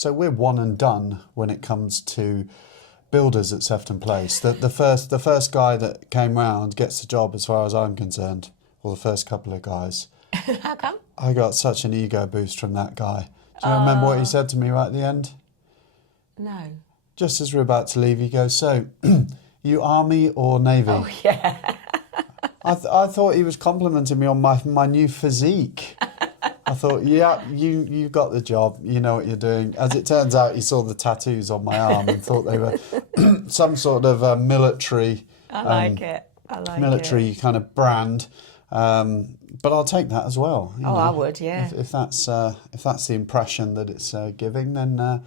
So we're one and done when it comes to builders at Sefton Place. The first guy that came round gets the job as far as I'm concerned, or the first couple of guys. How come? I got such an ego boost from that guy. Do you remember what he said to me right at the end? No. Just as we're about to leave, he goes, "So, you Army or Navy?" Oh, yeah. I thought he was complimenting me on my new physique. I thought, yeah, you got the job. You know what you're doing. As it turns out, he saw the tattoos on my arm and thought they were some sort of military. I like it. Military kind of brand. But I'll take that as well. You know. I would, yeah. If that's the impression that it's giving, then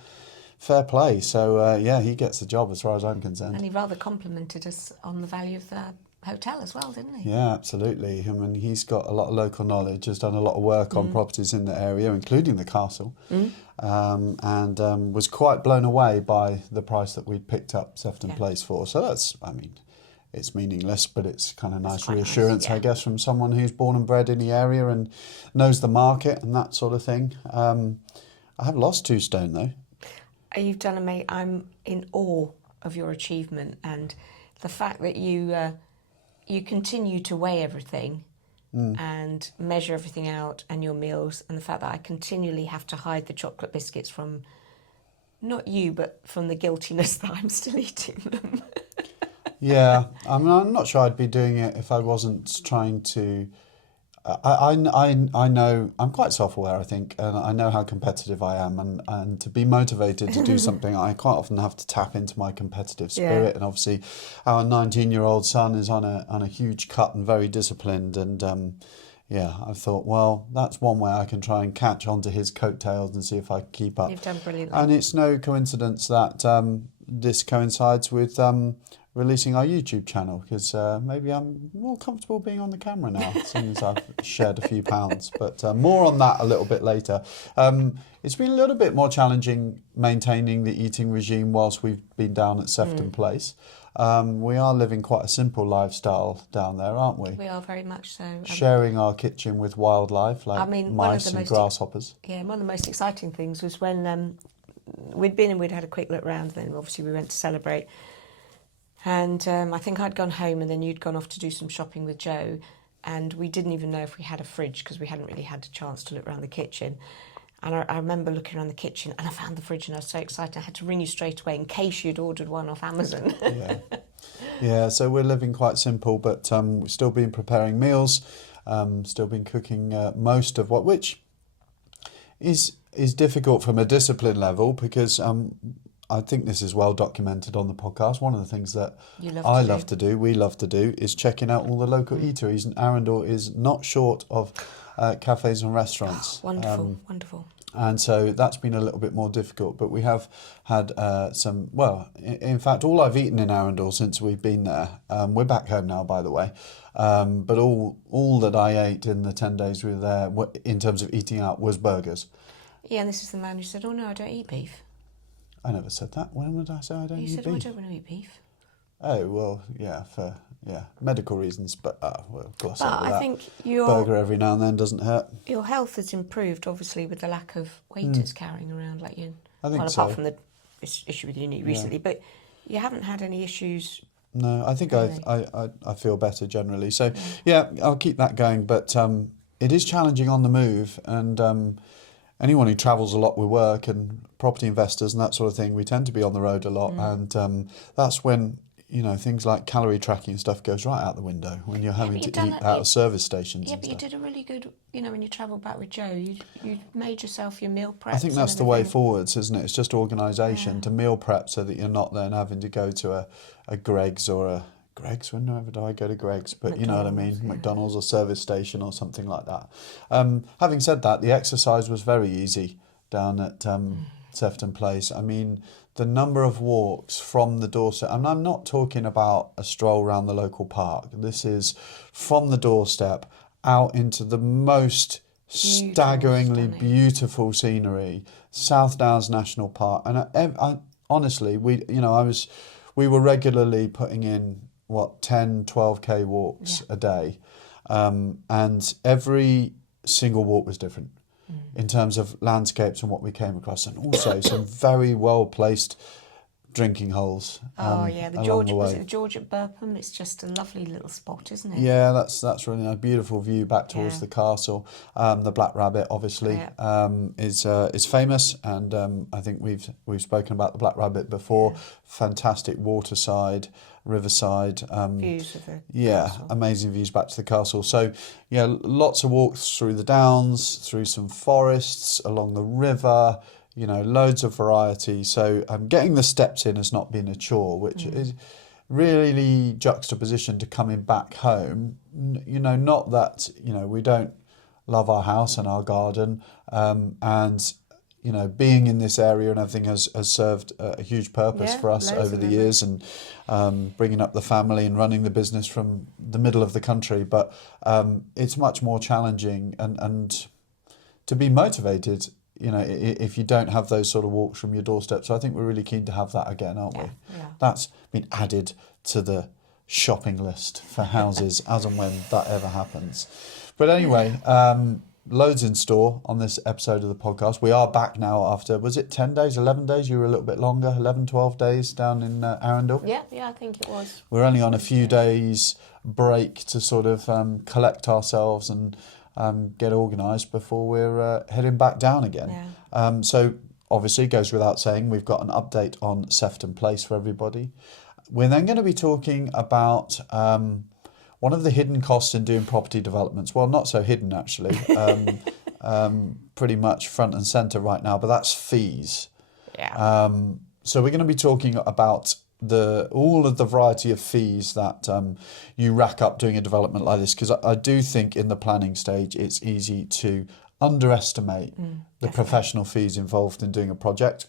fair play. So yeah, he gets the job as far as I'm concerned. And he rather complimented us on the value of the hotel as well, didn't he? Yeah, absolutely. I mean, he's got a lot of local knowledge, has done a lot of work on properties in the area, including the castle, and was quite blown away by the price that we'd picked up Sefton Place for. So that's, I mean, it's meaningless, but it's kind of nice reassurance, I guess, from someone who's born and bred in the area and knows the market and that sort of thing. I have lost 2 stone, though. You've done amazing. I'm in awe of your achievement and the fact that you continue to weigh everything and measure everything out and your meals, and the fact that I continually have to hide the chocolate biscuits from, not you, but from the guiltiness that I'm still eating them. Yeah, I mean, I'm not sure I'd be doing it if I wasn't trying to. I know I'm quite self-aware, I think, and I know how competitive I am, and to be motivated to do something, I quite often have to tap into my competitive spirit. Yeah. And obviously, our 19-year-old son is on a huge cut and very disciplined, and yeah, I thought, well, that's one way I can try and catch onto his coattails and see if I can keep up. You've done brilliantly, and it's no coincidence that this coincides with releasing our YouTube channel, because maybe I'm more comfortable being on the camera now, seeing as I've shed a few pounds. But more on that a little bit later. It's been a little bit more challenging maintaining the eating regime whilst we've been down at Sefton Place. We are living quite a simple lifestyle down there, aren't we? We are very much so. Sharing our kitchen with wildlife, like mice and grasshoppers. Yeah, one of the most exciting things was when we'd been and we'd had a quick look round, then obviously we went to celebrate. And I think I'd gone home and then you'd gone off to do some shopping with Joe, and we didn't even know if we had a fridge because we hadn't really had a chance to look around the kitchen. And I remember looking around the kitchen and I found the fridge and I was so excited I had to ring you straight away in case you'd ordered one off Amazon. Yeah, so we're living quite simple, but we've still been preparing meals, still been cooking most of which is difficult from a discipline level, because I think this is well documented on the podcast. One of the things that we love to do, is checking out all the local eateries, and Arundel is not short of cafes and restaurants. Oh, wonderful. And so that's been a little bit more difficult, but we have had some, well, in fact, all I've eaten in Arundel since we've been there, we're back home now, by the way, but all that I ate in the 10 days we were there, in terms of eating out, was burgers. Yeah, and this is the man who said, oh no, I don't eat beef. I never said that. When would I say I don't eat beef? You said, oh, I don't want to eat beef. Oh, well, yeah, for medical reasons, but we'll gloss over that. I think your burger every now and then doesn't hurt. Your health has improved, obviously, with the lack of waiters carrying around like you. I think so. Apart from the issue with your knee recently, but you haven't had any issues. No, I think really. I feel better generally. So, I'll keep that going, but it is challenging on the move, and anyone who travels a lot with work and property investors and that sort of thing, we tend to be on the road a lot, and that's when things like calorie tracking and stuff goes right out the window when you're having to eat out of service stations. Yeah, but you did a really good, when you travelled back with Joe, you made yourself your meal prep. I think that's the way forwards, isn't it? It's just organisation to meal prep, so that you're not then having to go to a Greggs or a Greggs. Whenever do I go to Greggs? But you know what I mean, McDonald's or service station or something like that. Having said that, the exercise was very easy down at Sefton Place. I mean, the number of walks from the doorstep, and I'm not talking about a stroll around the local park. This is from the doorstep out into the most staggeringly beautiful scenery, South Downs National Park. And I honestly, we were regularly putting in 10, 12k walks a day, and every single walk was different. in terms of landscapes and what we came across, and also some very well placed drinking holes. The along George the was way. it the George at Burpham? It's just a lovely little spot, isn't it? Yeah, that's really nice. Beautiful view back towards Yeah. the castle. The Black Rabbit, obviously, is famous, and I think we've spoken about the Black Rabbit before. Yeah. Fantastic waterside, riverside. Views of the Yeah, castle. amazing views back to the castle. So, yeah, lots of walks through the downs, through some forests, along the river. Loads of variety. So, getting the steps in has not been a chore, which is really juxtaposition to coming back home. Not that we don't love our house and our garden, and being in this area and everything has served a huge purpose Yeah, for us loads over of the years, and bringing up the family and running the business from the middle of the country. But it's much more challenging and to be motivated. If you don't have those sort of walks from your doorstep. So I think we're really keen to have that again, aren't we? Yeah. That's been added to the shopping list for houses as and when that ever happens. But anyway, loads in store on this episode of the podcast. We are back now after, was it 10 days, 11 days? You were a little bit longer, 11, 12 days down in Arundel. Yeah, I think it was. We're only on a few days break to sort of collect ourselves and get organised before we're heading back down again. Yeah. So obviously, it goes without saying, we've got an update on Sefton Place for everybody. We're then going to be talking about one of the hidden costs in doing property developments. Well, not so hidden, actually. Pretty much front and centre right now, but that's fees. Yeah. So we're going to be talking about all of the variety of fees that you rack up doing a development like this, because I do think in the planning stage it's easy to underestimate the professional fees involved in doing a project.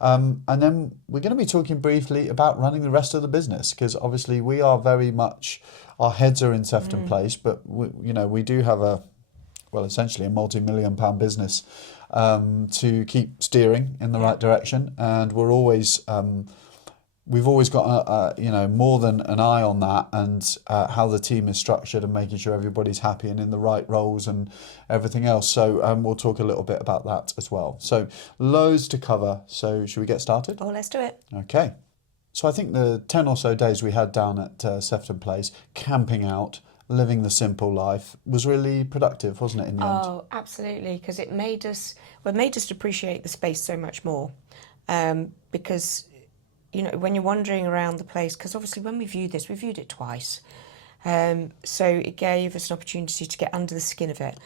And then we're going to be talking briefly about running the rest of the business, because obviously we are very much, our heads are in Sefton Place, but we do have essentially a multi-million-pound business to keep steering in the right direction, and we're always we've always got more than an eye on that, and how the team is structured and making sure everybody's happy and in the right roles and everything else. So we'll talk a little bit about that as well. So loads to cover. So should we get started? Oh, let's do it. Okay. So I think the 10 or so days we had down at Sefton Place, camping out, living the simple life, was really productive, wasn't it, in the end? Oh, absolutely, because it made us appreciate the space so much more, because when you're wandering around the place, because obviously when we viewed it twice, so it gave us an opportunity to get under the skin of it.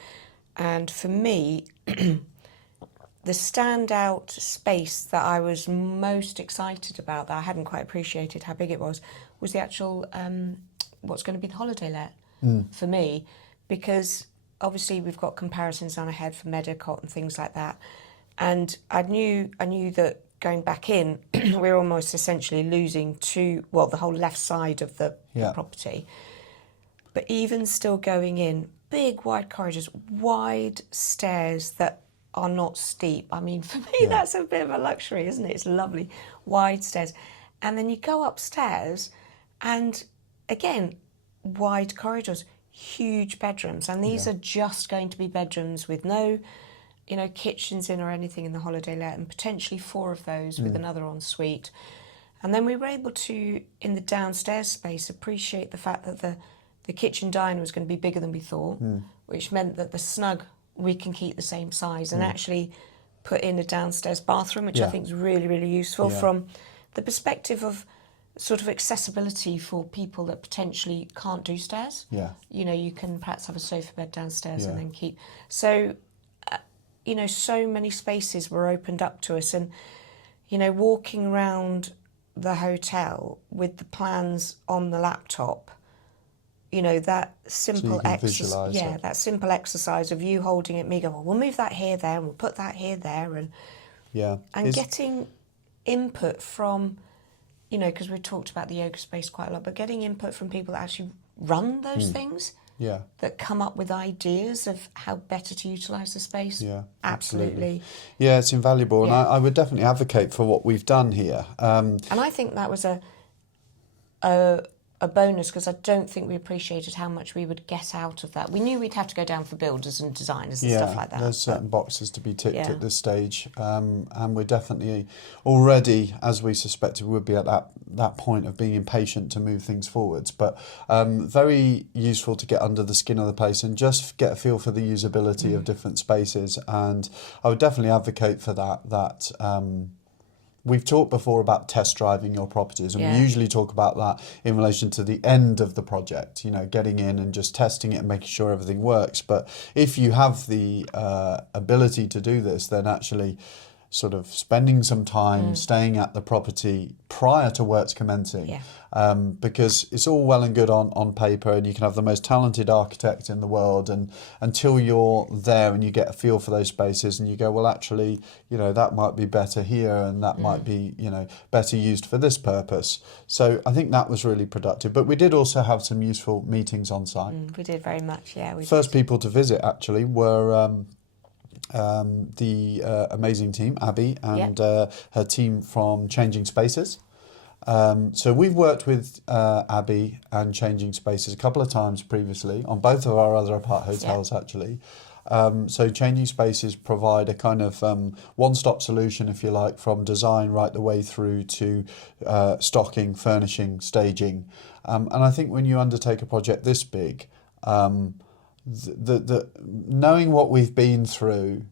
And for me, the standout space that I was most excited about, that I hadn't quite appreciated how big it was the actual what's going to be the holiday let for me, because obviously we've got comparisons on ahead for Medicott and things like that, and I knew that going back in, we're almost essentially losing the whole left side of the property. But even still going in, big wide corridors, wide stairs that are not steep. I mean, for me, that's a bit of a luxury, isn't it? It's lovely, wide stairs. And then you go upstairs and, again, wide corridors, huge bedrooms. And these are just going to be bedrooms with no kitchens in or anything in the holiday let, and potentially 4 of those with another ensuite. And then we were able to, in the downstairs space, appreciate the fact that the kitchen diner was going to be bigger than we thought, which meant that the snug, we can keep the same size, and actually put in a downstairs bathroom, which I think is really, really useful from the perspective of sort of accessibility for people that potentially can't do stairs. Yeah. You can perhaps have a sofa bed downstairs and then keep... So... so many spaces were opened up to us, and, walking around the hotel with the plans on the laptop, that simple exercise. Yeah, that simple exercise of you holding it, me going, well, we'll move that here, there, and we'll put that here, there, and getting input from, because we talked about the yoga space quite a lot, but getting input from people that actually run those things. Yeah. That come up with ideas of how better to utilise the space. Yeah, absolutely. Yeah, it's invaluable, and I would definitely advocate for what we've done here. And I think that was a a bonus, because I don't think we appreciated how much we would get out of that. We knew we'd have to go down for builders and designers and stuff like that. There's certain boxes to be ticked Yeah. at this stage, and we're definitely already, as we suspected, we would be at that point of being impatient to move things forwards. But very useful to get under the skin of the place and just get a feel for the usability of different spaces. And I would definitely advocate for that. We've talked before about test driving your properties, and we usually talk about that in relation to the end of the project, you know, getting in and just testing it and making sure everything works. But if you have the ability to do this, then actually sort of spending some time staying at the property prior to works commencing, because it's all well and good on paper, and you can have the most talented architect in the world, and until you're there and you get a feel for those spaces and you go, well, actually, you know, that might be better here and that might be, you know, better used for this purpose. So I think that was really productive. But we did also have some useful meetings on site. We did very much, yeah. First people to visit actually were the amazing team, Abby and her team from Changing Spaces. So we've worked with Abby and Changing Spaces a couple of times previously on both of our other apart hotels actually. So Changing Spaces provide a kind of one-stop solution, if you like, from design right the way through to stocking, furnishing, staging. And I think when you undertake a project this big, the knowing what we've been through,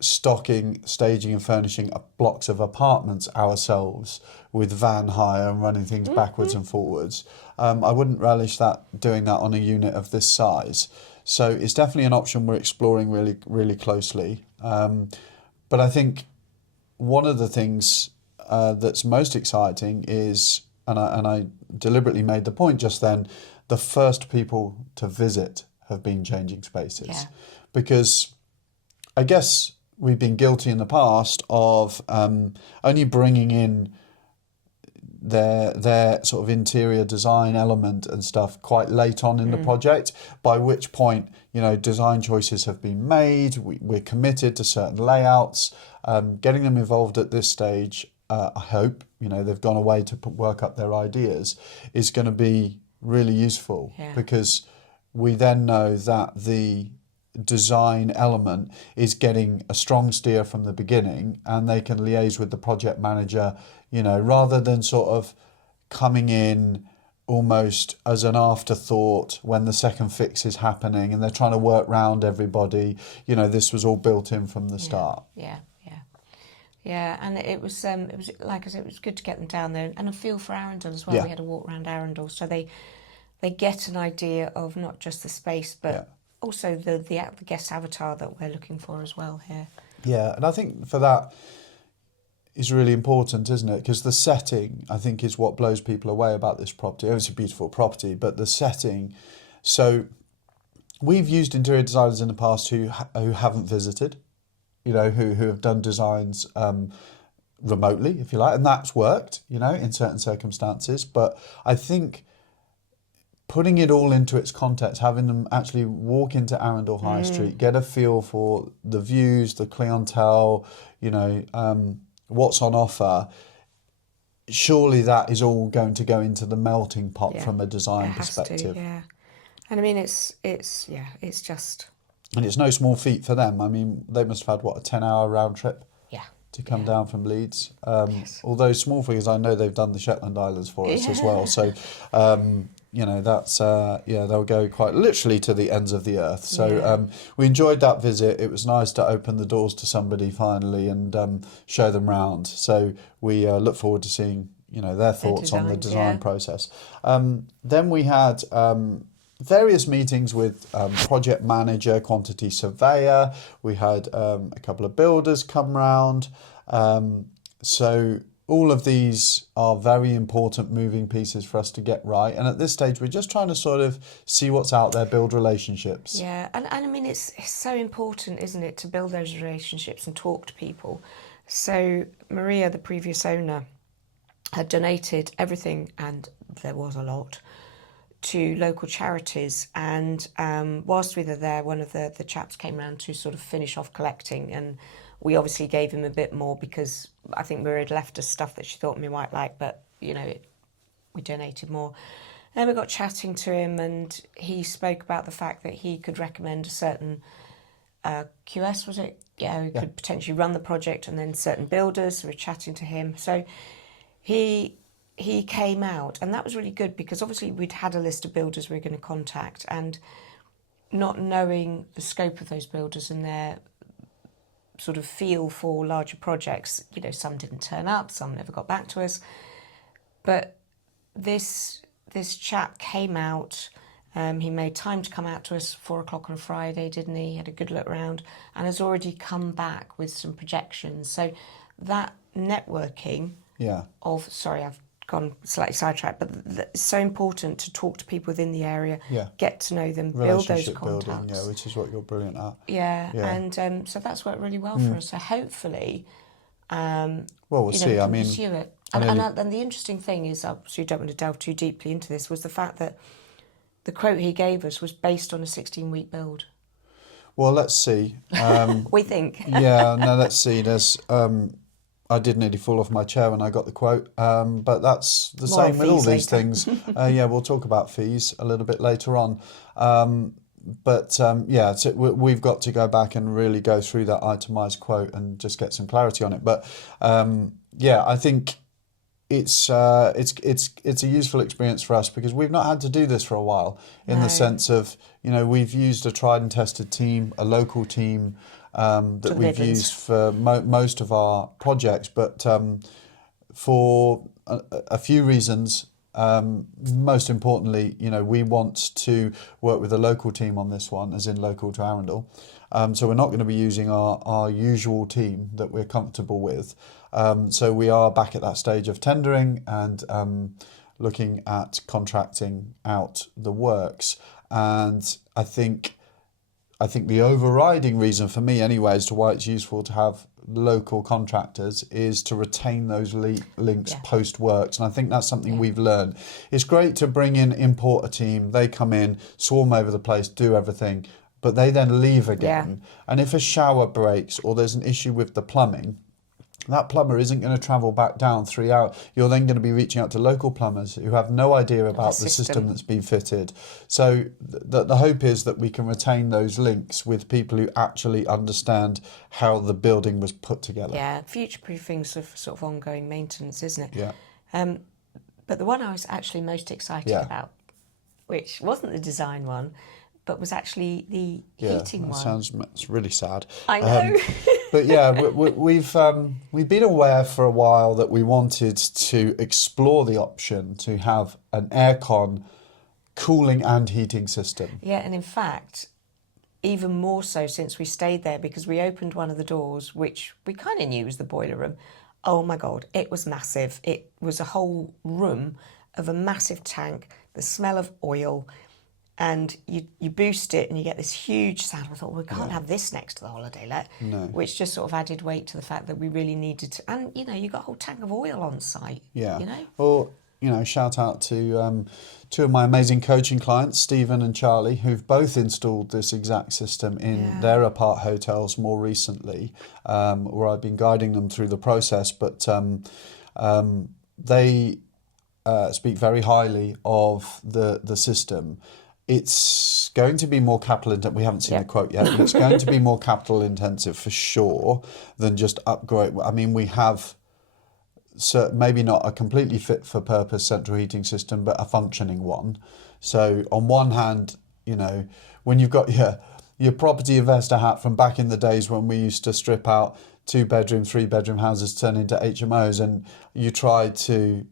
stocking, staging and furnishing blocks of apartments ourselves with van hire and running things backwards and forwards, I wouldn't relish doing that on a unit of this size. So it's definitely an option we're exploring really, really closely. But I think one of the things that's most exciting is, and I deliberately made the point just then, the first people to visit have been Changing Spaces, because I guess we've been guilty in the past of only bringing in their sort of interior design element and stuff quite late on in the project, by which point, you know, design choices have been made, we're committed to certain layouts. Getting them involved at this stage, I hope, you know, they've gone away to work up their ideas, is going to be really useful, because we then know that the design element is getting a strong steer from the beginning, and they can liaise with the project manager, you know, rather than sort of coming in almost as an afterthought when the second fix is happening and they're trying to work round everybody. You know, this was all built in from the start. Yeah, and it was like I said, it was good to get them down there and a feel for Arundel as well. We had a walk around Arundel, so they get an idea of not just the space, but also the guest avatar that we're looking for as well here. Yeah, and I think for that is really important, isn't it? Because the setting, I think, is what blows people away about this property. It's a beautiful property, but the setting. So we've used interior designers in the past who haven't visited, you know, who have done designs remotely, if you like, and that's worked, you know, in certain circumstances. But I think putting it all into its context, having them actually walk into Arundel High Street, get a feel for the views, the clientele, you know, what's on offer, surely that is all going to go into the melting pot from a design perspective. And I mean, it's just... And it's no small feat for them. I mean, they must have had, what, a 10-hour round trip to come down from Leeds. Although small figures, I know they've done the Shetland Islands for us as well. So, you know, that's, they'll go quite literally to the ends of the earth. So we enjoyed that visit. It was nice to open the doors to somebody finally and show them round. So we look forward to seeing, you know, their thoughts on the design process. Then we had various meetings with project manager, quantity surveyor. We had a couple of builders come round. So all of these are very important moving pieces for us to get right. And at this stage, we're just trying to sort of see what's out there, build relationships. Yeah, and I mean, it's so important, isn't it, to build those relationships and talk to people. So Maria, the previous owner, had donated everything, and there was a lot, to local charities. And whilst we were there, one of the chaps came round to sort of finish off collecting, and we obviously gave him a bit more because I think Maria had left us stuff that she thought we might like, but, you know, we donated more. then we got chatting to him, and he spoke about the fact that he could recommend a certain QS, was it? Yeah, who could potentially run the project, and then certain builders. So we're chatting to him. So he came out, and that was really good, because obviously we'd had a list of builders we were going to contact, and not knowing the scope of those builders and their sort of feel for larger projects, you know, some didn't turn up, some never got back to us. But this chap came out. He made time to come out to us 4:00 on a Friday, didn't he? He had a good look around and has already come back with some projections. So that networking sorry, I've gone slightly sidetracked, but it's so important to talk to people within the area, get to know them, build those contacts. Building, which is what you're brilliant at. And so that's worked really well for us. So hopefully, we'll see. We I can mean, pursue it. And the interesting thing is, obviously, you don't want to delve too deeply into this, was the fact that the quote he gave us was based on a 16-week build. Well, let's see. We think. Let's see. There's. I did nearly fall off my chair when I got the quote, but that's the same with all these things. We'll talk about fees a little bit later on. We've got to go back and really go through that itemised quote and just get some clarity on it. But I think it's a useful experience for us, because we've not had to do this for a while, in the sense of, you know, we've used a tried and tested team, a local team, that we've used for most of our projects, but for a few reasons, most importantly, you know, we want to work with a local team on this one, as in local to Arundel. So we're not going to be using our usual team that we're comfortable with. So we are back at that stage of tendering and looking at contracting out the works. And I think the overriding reason for me anyway as to why it's useful to have local contractors is to retain those links post-works. And I think that's something we've learned. It's great to import a team. They come in, swarm over the place, do everything, but they then leave again. And if a shower breaks or there's an issue with the plumbing, that plumber isn't going to travel back down 3 hours. You're then going to be reaching out to local plumbers who have no idea about the system that's been fitted. So the hope is that we can retain those links with people who actually understand how the building was put together. Yeah, future-proofing's of sort of ongoing maintenance, isn't it? Yeah. But the one I was actually most excited about, which wasn't the design one, but was actually the heating one. It's really sad. I know. But we've been aware for a while that we wanted to explore the option to have an aircon cooling and heating system. Yeah, and in fact, even more so since we stayed there, because we opened one of the doors, which we kind of knew was the boiler room. Oh my God, it was massive. It was a whole room of a massive tank, the smell of oil, and you boost it and you get this huge sound. I thought, well, we can't have this next to the holiday let, which just sort of added weight to the fact that we really needed to. And, you know, you got a whole tank of oil on site. Yeah. You know? Well, you know, shout out to two of my amazing coaching clients, Stephen and Charlie, who've both installed this exact system in their apart hotels more recently, where I've been guiding them through the process. But they speak very highly of the system. It's going to be more capital intensive. We haven't seen the quote yet. But it's going to be more capital intensive for sure than just upgrade. I mean, we have maybe not a completely fit for purpose central heating system, but a functioning one. So on one hand, you know, when you've got your property investor hat from back in the days when we used to strip out 2-bedroom, 3-bedroom houses, turn into HMOs, and you try to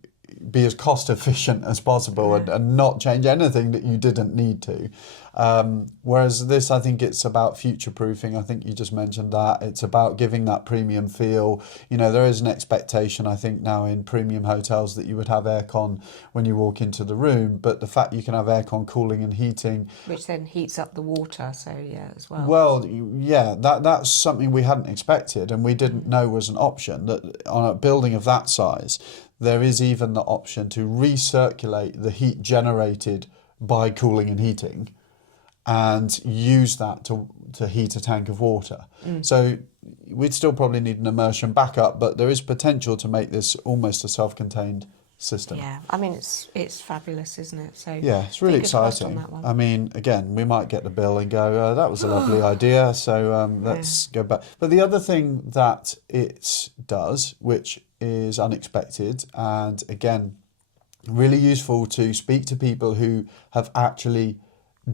be as cost efficient as possible and not change anything that you didn't need to. Whereas this, I think it's about future proofing. I think you just mentioned that. It's about giving that premium feel. You know, there is an expectation, I think, now in premium hotels that you would have aircon when you walk into the room, but the fact you can have aircon cooling and heating, which then heats up the water, so as well. Well, yeah, that's something we hadn't expected and we didn't know was an option, that on a building of that size there is even the option to recirculate the heat generated by cooling and heating and use that to heat a tank of water. So we'd still probably need an immersion backup, but there is potential to make this almost a self-contained system. Yeah, I mean, it's fabulous, isn't it? So Yeah, it's really fingers crossed exciting. on that one. I mean, again, we might get the bill and go, that was a lovely idea, so let's go back. But the other thing that it does, which is unexpected, and again, really useful to speak to people who have actually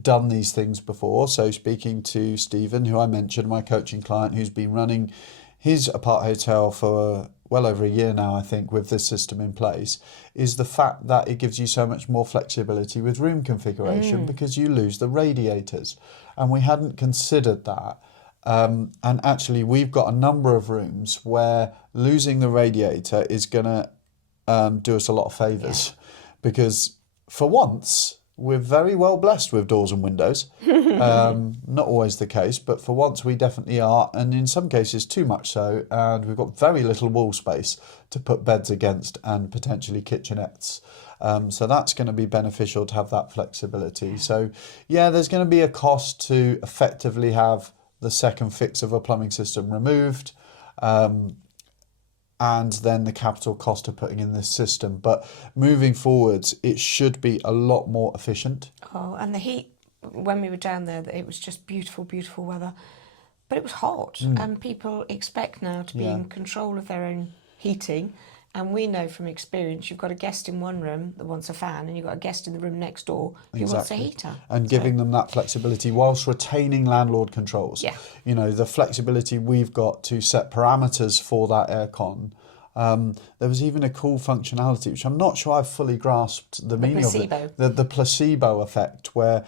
done these things before. So speaking to Stephen, who I mentioned, my coaching client, who's been running his apart hotel for well over a year now, I think, with this system in place, is the fact that it gives you so much more flexibility with room configuration because you lose the radiators. And we hadn't considered that. And actually, we've got a number of rooms where losing the radiator is going to do us a lot of favours, because for once we're very well blessed with doors and windows. Not always the case, but for once we definitely are, and in some cases too much so, and we've got very little wall space to put beds against and potentially kitchenettes. So that's going to be beneficial to have that flexibility. So yeah, there's going to be a cost to effectively have the second fix of a plumbing system removed. And then the capital cost of putting in this system. But moving forwards, it should be a lot more efficient. Oh, and the heat, when we were down there, it was just beautiful, beautiful weather. But it was hot, and people expect now to be in control of their own heating. And we know from experience, you've got a guest in one room that wants a fan, and you've got a guest in the room next door who wants a heater. And giving them that flexibility whilst retaining landlord controls. Yeah. You know, the flexibility we've got to set parameters for that aircon. There was even a cool functionality, which I'm not sure I've fully grasped the meaning placebo. of it. The placebo effect, where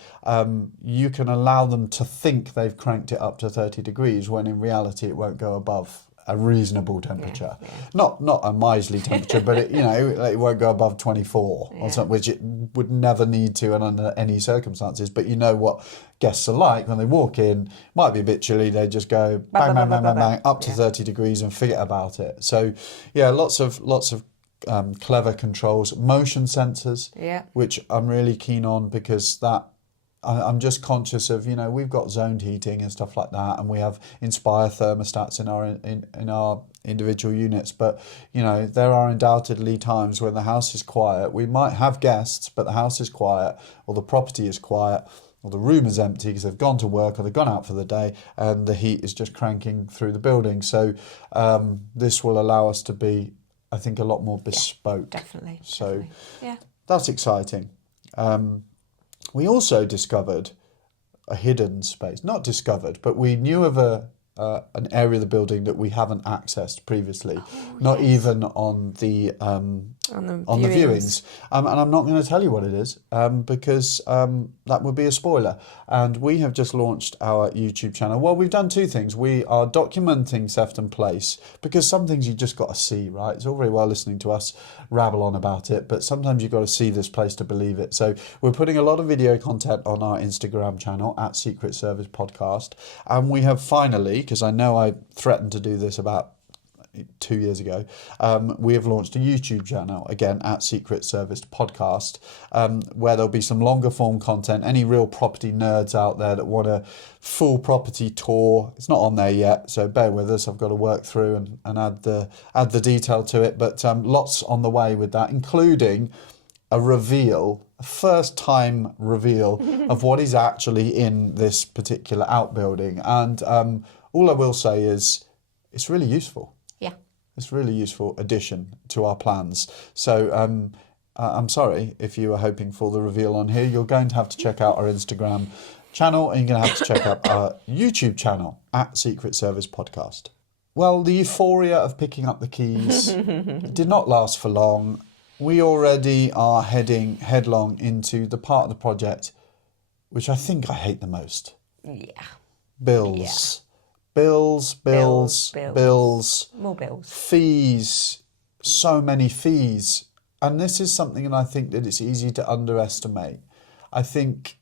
you can allow them to think they've cranked it up to 30 degrees when in reality it won't go above a reasonable temperature. Not a miserly temperature, but it won't go above 24 or something, which it would never need to and under any circumstances. But you know what guests are like when they walk in, might be a bit chilly, they just go bang, bang, bang, bang, bang, up to 30 degrees and forget about it. So yeah, lots of clever controls, motion sensors, which I'm really keen on, because that I'm just conscious of, we've got zoned heating and stuff like that, and we have Inspire thermostats in our individual units. But, there are undoubtedly times when the house is quiet. We might have guests, but the house is quiet, or the property is quiet, or the room is empty because they've gone to work or they've gone out for the day, and the heat is just cranking through the building. So this will allow us to be, I think, a lot more bespoke. Definitely. So yeah, that's exciting. We also discovered a hidden space. Not discovered, but we knew of an area of the building that we haven't accessed previously. Not even on the viewings. And I'm not going to tell you what it is, because that would be a spoiler. And we have just launched our YouTube channel. Well, we've done two things. We are documenting Sefton Place, because some things you just got to see, right? It's all very well listening to us rabble on about it, but sometimes you've got to see this place to believe it. So we're putting a lot of video content on our Instagram channel at Secret Service Podcast. And we have finally, because I know I threatened to do this about 2 years ago, we have launched a YouTube channel, again, at Secret Service Podcast, where there'll be some longer form content. Any real property nerds out there that want a full property tour, it's not on there yet, so bear with us. I've got to work through and add the detail to it, but lots on the way with that, including a reveal, a first time reveal of what is actually in this particular outbuilding. And all I will say is it's really useful. It's a really useful addition to our plans. So I'm sorry if you were hoping for the reveal on here. You're going to have to check out our Instagram channel, and you're going to have to check out our YouTube channel at Secret Service Podcast. Well, the euphoria of picking up the keys did not last for long. We already are heading headlong into the part of the project which I think I hate the most. Yeah. Bills. Yeah. Bills. More bills. Fees. So many fees. And this is something that I think that it's easy to underestimate. I think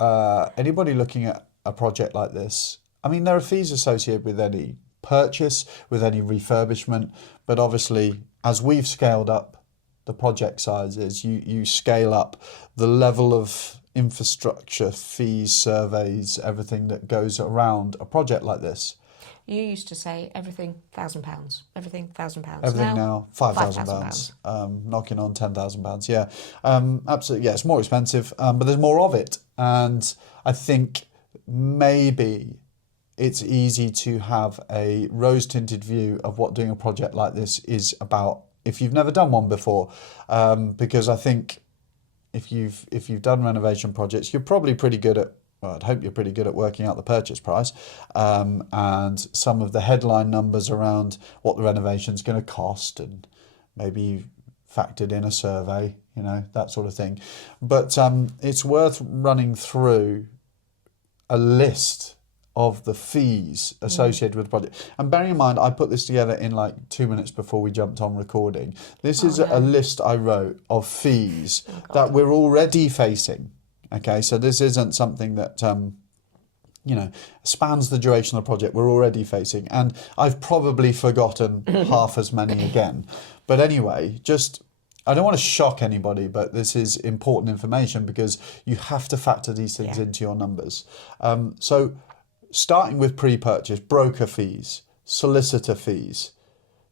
anybody looking at a project like this, I mean, there are fees associated with any purchase, with any refurbishment, but obviously, as we've scaled up the project sizes, you scale up the level of infrastructure, fees, surveys, everything that goes around a project like this. You used to say everything £1,000, everything £1,000. Everything now £5,000, knocking on £10,000. Yeah, absolutely. Yeah, it's more expensive, but there's more of it, and I think maybe it's easy to have a rose-tinted view of what doing a project like this is about if you've never done one before, because I think if you've done renovation projects, you're probably pretty good at, well, I'd hope you're pretty good at working out the purchase price, and some of the headline numbers around what the renovation's going to cost, and maybe you've factored in a survey, that sort of thing. But it's worth running through a list of the fees associated with the project. And bearing in mind, I put this together in like 2 minutes before we jumped on recording. This is a list I wrote of fees that we're already facing. Okay, so this isn't something that, spans the duration of the project. We're already facing. And I've probably forgotten half as many again. But anyway, I don't want to shock anybody, but this is important information because you have to factor these things into your numbers. So starting with pre-purchase, broker fees, solicitor fees,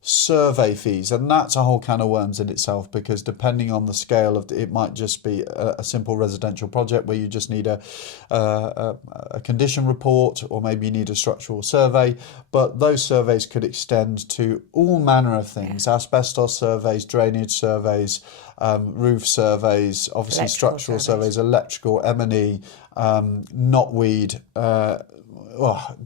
survey fees, and that's a whole can of worms in itself, because depending on the scale of it might just be a simple residential project where you just need a condition report, or maybe you need a structural survey, but those surveys could extend to all manner of things: asbestos surveys, drainage surveys, roof surveys, obviously electrical structural surveys, electrical, M&E, knotweed,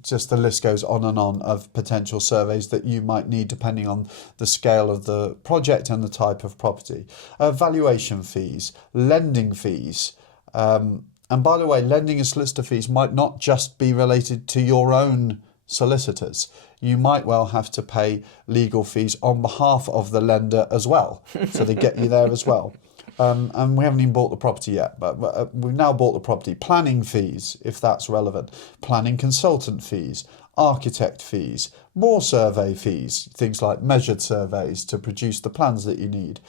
just the list goes on and on of potential surveys that you might need depending on the scale of the project and the type of property. Valuation fees, lending fees. And by the way, lending and solicitor fees might not just be related to your own solicitors. You might well have to pay legal fees on behalf of the lender as well. So they get you there as well. And we haven't even bought the property yet, but we've now bought the property. Planning fees, if that's relevant. Planning consultant fees, architect fees, more survey fees, things like measured surveys to produce the plans that you need.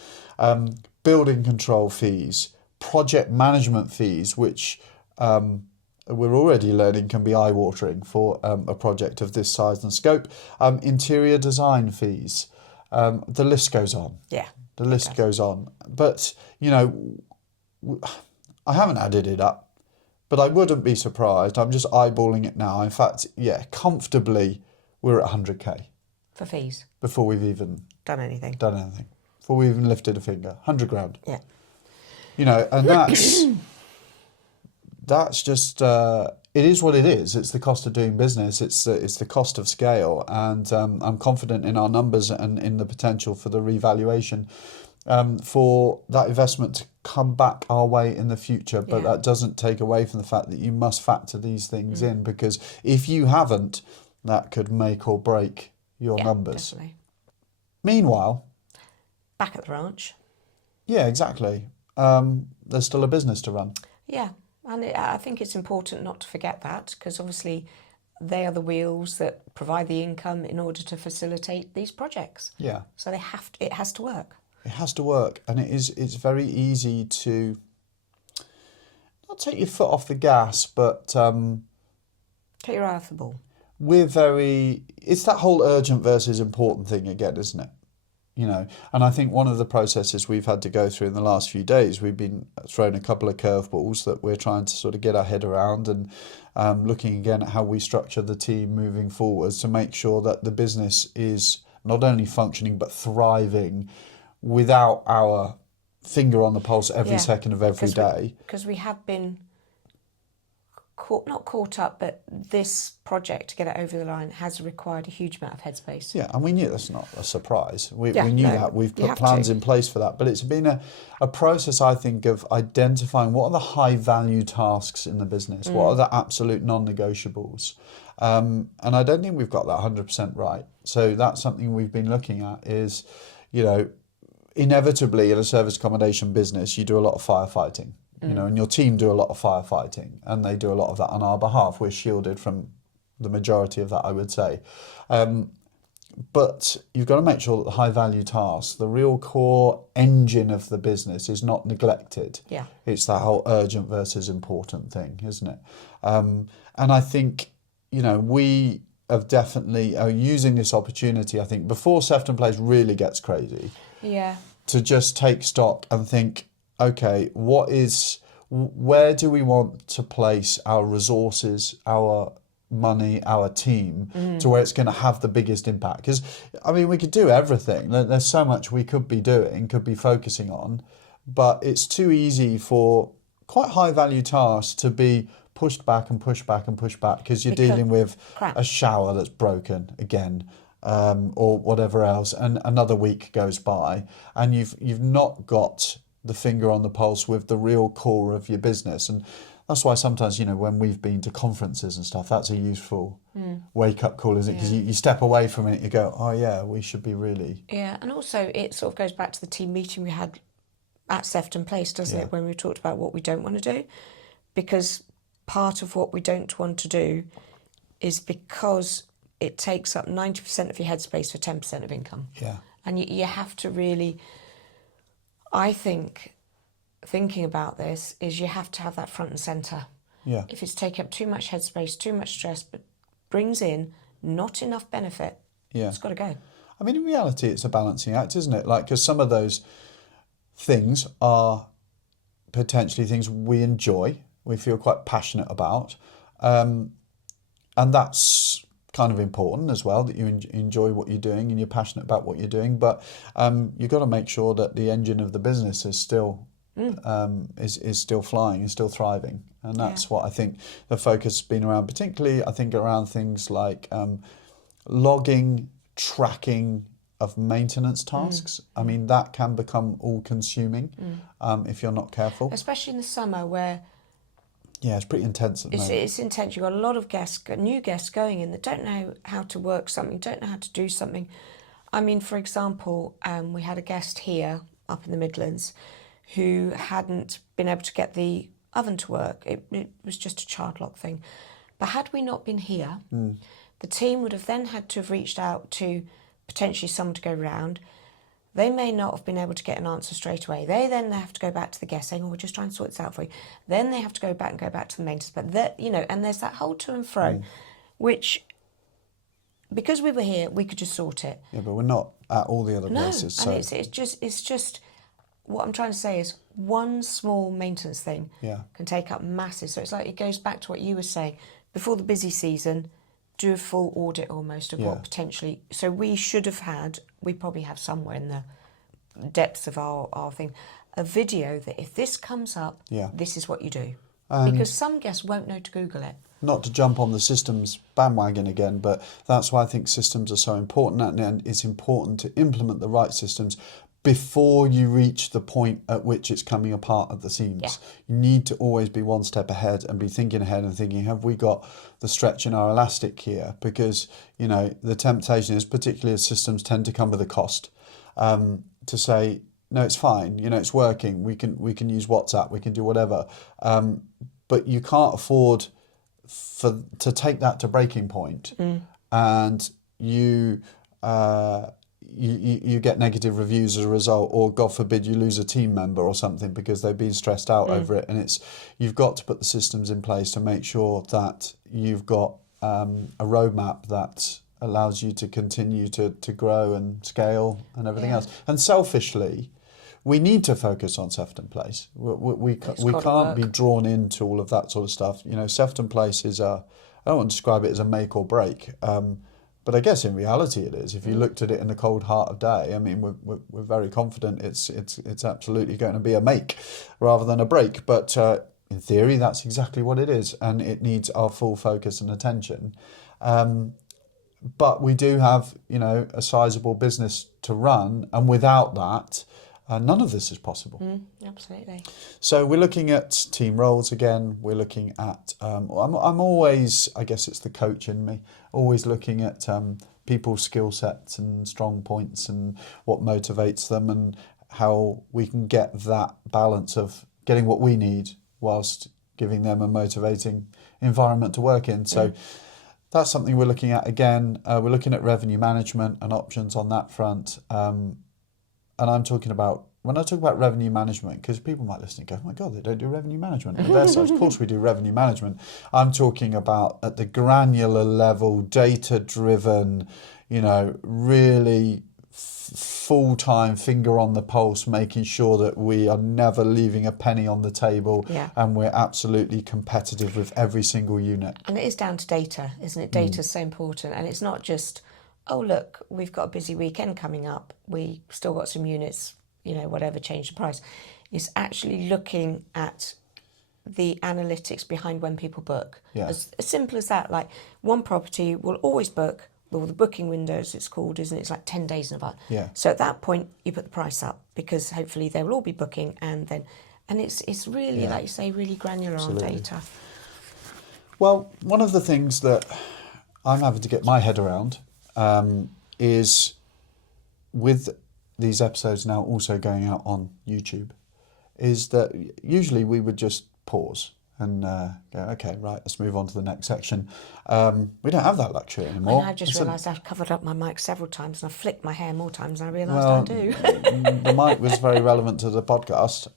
Building control fees, project management fees, which we're already learning can be eye-watering for a project of this size and scope. Interior design fees. The list goes on. Yeah. The list goes on. But, I haven't added it up, but I wouldn't be surprised. I'm just eyeballing it now. In fact, comfortably, we're at 100k. For fees. Before we've even done anything. Before we even lifted a finger. 100 grand. Yeah. And that's just, it is what it is. It's the cost of doing business. It's the cost of scale. And I'm confident in our numbers and in the potential for the revaluation for that investment to come back our way in the future. But that doesn't take away from the fact that you must factor these things in, because if you haven't, that could make or break your numbers. Definitely. Meanwhile, back at the ranch. Yeah, exactly. There's still a business to run. Yeah. And I think it's important not to forget that, because obviously they are the wheels that provide the income in order to facilitate these projects. Yeah. So it has to work. It has to work, and it's very easy to not take your foot off the gas, but take your eye off the ball. It's that whole urgent versus important thing again, isn't it? And I think one of the processes we've had to go through in the last few days, we've been thrown a couple of curveballs that we're trying to sort of get our head around, and looking again at how we structure the team moving forwards to make sure that the business is not only functioning but thriving without our finger on the pulse every second of every day. Because we have been not caught up, but this project, to get it over the line, has required a huge amount of headspace. Yeah, and we knew that's not a surprise. We knew that. We've put plans in place for that. But it's been a process, I think, of identifying what are the high-value tasks in the business, what are the absolute non-negotiables. And I don't think we've got that 100% right. So that's something we've been looking at is, inevitably in a service accommodation business, you do a lot of firefighting. And your team do a lot of firefighting, and they do a lot of that on our behalf. We're shielded from the majority of that, I would say. But you've got to make sure that the high-value tasks, the real core engine of the business, is not neglected. Yeah. It's that whole urgent versus important thing, isn't it? And I think, we of definitely using this opportunity, I think, before Sefton Place really gets crazy, to just take stock and think, okay, where do we want to place our resources, our money, our team, to where it's going to have the biggest impact? Because, I mean, we could do everything. There's so much we could be doing, could be focusing on, but it's too easy for quite high value tasks to be pushed back and pushed back and pushed back because you're dealing with a shower that's broken again, or whatever else, and another week goes by and you've not got the finger on the pulse with the real core of your business. And that's why sometimes, when we've been to conferences and stuff, that's a useful wake-up call, isn't it? Because you step away from it, you go, oh yeah, we should be really... Yeah, and also it sort of goes back to the team meeting we had at Sefton Place, doesn't it, when we talked about what we don't want to do. Because part of what we don't want to do is because it takes up 90% of your headspace for 10% of income. Yeah. And you have to really... I think thinking about this is you have to have that front and centre. Yeah. If it's taking up too much headspace, too much stress, but brings in not enough benefit, it's got to go. I mean, in reality, it's a balancing act, isn't it? Like, because some of those things are potentially things we enjoy, we feel quite passionate about, and that's kind of important as well, that you enjoy what you're doing and you're passionate about what you're doing. But you've got to make sure that the engine of the business is still is still flying, is still thriving, and that's what I think the focus has been around. Particularly, I think around things like logging, tracking of maintenance tasks. I mean, that can become all-consuming if you're not careful, especially in the summer where. Yeah, it's pretty intense at the moment. It's intense. You've got a lot of new guests going in that don't know how to work something, don't know how to do something. I mean, for example, we had a guest here up in the Midlands who hadn't been able to get the oven to work. It was just a child lock thing. But had we not been here, the team would have then had to have reached out to potentially someone to go round. They may not have been able to get an answer straight away. They then have to go back to the guest saying, we're just trying to sort this out for you. Then they have to go back to the maintenance. But and there's that whole to and fro, which, because we were here, we could just sort it. Yeah, but we're not at all the other places. So. And it's just what I'm trying to say is one small maintenance thing can take up massive. So it's like, it goes back to what you were saying. Before the busy season, do a full audit almost of what potentially... So we probably have somewhere in the depths of our thing, a video that if this comes up, this is what you do. Because some guests won't know to Google it. Not to jump on the systems bandwagon again, but that's why I think systems are so important, and it's important to implement the right systems before you reach the point at which it's coming apart at the seams. Yeah. You need to always be one step ahead and be thinking ahead and thinking, have we got the stretch in our elastic here? Because, the temptation is, particularly as systems tend to come with a cost, to say, no, it's fine, it's working, we can use WhatsApp, we can do whatever. But you can't afford to take that to breaking point, and you get negative reviews as a result, or God forbid you lose a team member or something because they've been stressed out over it. And you've got to put the systems in place to make sure that you've got a roadmap that allows you to continue to grow and scale and everything else. And selfishly, we need to focus on Sefton Place. We can't be drawn into all of that sort of stuff. Sefton Place is I don't want to describe it as a make or break. But I guess in reality it is. If you looked at it in the cold heart of day, I mean, we're very confident it's absolutely going to be a make rather than a break. But in theory, that's exactly what it is, and it needs our full focus and attention. But we do have, a sizable business to run, and without that, none of this is possible. Absolutely. So we're looking at team roles again. We're looking at, I'm always, I guess it's the coach in me, always looking at people's skill sets and strong points and what motivates them and how we can get that balance of getting what we need whilst giving them a motivating environment to work in. So that's something we're looking at again. We're looking at revenue management and options on that front. And I'm talking about when I talk about revenue management, because people might listen and go, oh my God, they don't do revenue management. And their side, of course we do revenue management. I'm talking about at the granular level, data-driven, really full-time finger on the pulse, making sure that we are never leaving a penny on the table, and we're absolutely competitive with every single unit. And it is down to data, isn't it? Data is so important, and it's not just, oh look, we've got a busy weekend coming up, we still got some units, whatever, change the price. It's actually looking at the analytics behind when people book. As simple as that. Like, one property will always book, well, the booking windows it's called, isn't it? It's like 10 days in advance. So at that point you put the price up, because hopefully they will all be booking, and it's really, like you say, really granular on data. Well, one of the things that I'm having to get my head around is, with these episodes now also going out on YouTube, is that usually we would just pause and go, okay, right, let's move on to the next section. We don't have that luxury anymore. And I just realised I've covered up my mic several times, and I've flicked my hair more times than I realised I do. The mic was very relevant to the podcast,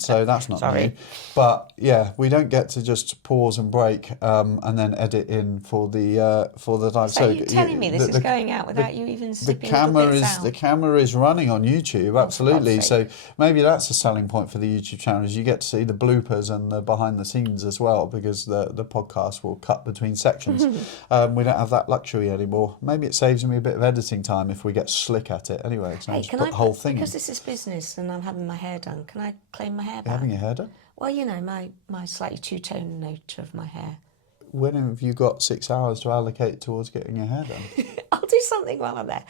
so that's not Sorry. new. But yeah, we don't get to just pause and break and then edit in for the time. So you're telling me this is going out without you even sipping little bits out? The camera is running on YouTube, absolutely. So maybe that's a selling point for the YouTube channel, is you get to see the bloopers and the behind the scenes as well, because the podcast will cut between sections. We don't have that luxury anymore. Maybe it saves me a bit of editing time if we get slick at it. Anyway, so just put the whole thing because in. this is business and I'm having my hair done, can I claim my hair back? You're having your hair done? Well, my slightly two-tone nature of my hair. When have you got 6 hours to allocate towards getting your hair done? I'll do something while I'm there.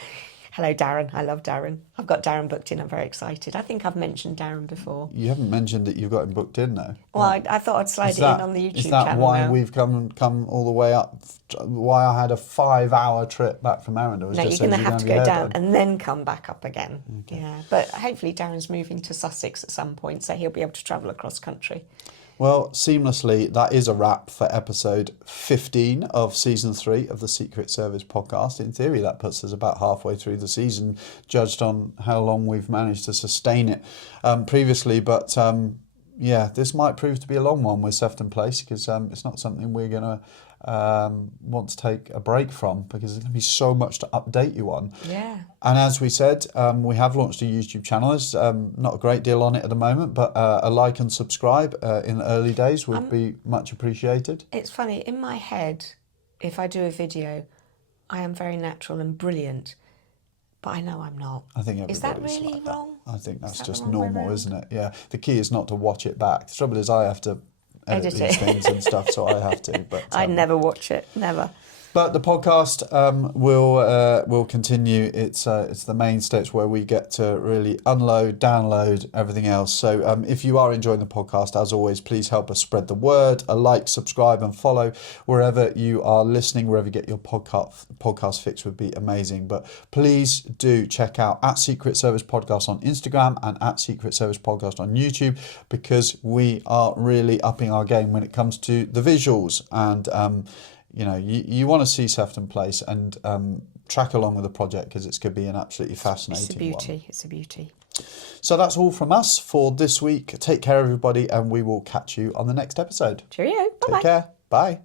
Hello, Darren. I love Darren. I've got Darren booked in. I'm very excited. I think I've mentioned Darren before. You haven't mentioned that you've got him booked in, though. Well, I thought I'd slide it in on the YouTube channel. Is that why we've come all the way up? Why I had a 5-hour trip back from Arundel? No, you're going to have to go down and then come back up again. Okay. Yeah, but hopefully Darren's moving to Sussex at some point, so he'll be able to travel across country. Well, seamlessly, that is a wrap for episode 15 of season 3 of the Secret Service podcast. In theory, that puts us about halfway through the season, judged on how long we've managed to sustain it previously. But this might prove to be a long one with Sefton Place, because it's not something we're going to want to take a break from, because there's going to be so much to update you on. Yeah. And as we said, we have launched a YouTube channel. There's not a great deal on it at the moment, but a like and subscribe in the early days would be much appreciated. It's funny, in my head, if I do a video, I am very natural and brilliant, but I know I'm not. I think is that everybody's really like that. wrong? I think that's that just the wrong way normal, round? isn't it? Yeah. The key is not to watch it back. The trouble is I have to edit these things and stuff, so I have to. But I'd never watch it, never. But the podcast will continue. It's the main steps where we get to really unload, download, everything else. So if you are enjoying the podcast, as always, please help us spread the word. A like, subscribe and follow wherever you are listening, wherever you get your podcast fix would be amazing. But please do check out at Secret Service Podcast on Instagram and at Secret Service Podcast on YouTube, because we are really upping our game when it comes to the visuals. And you want to see Sefton Place and track along with the project, because it's going to be an absolutely fascinating one. It's a beauty. So that's all from us for this week. Take care, everybody, and we will catch you on the next episode. Cheerio. Bye-bye. Take care. Bye.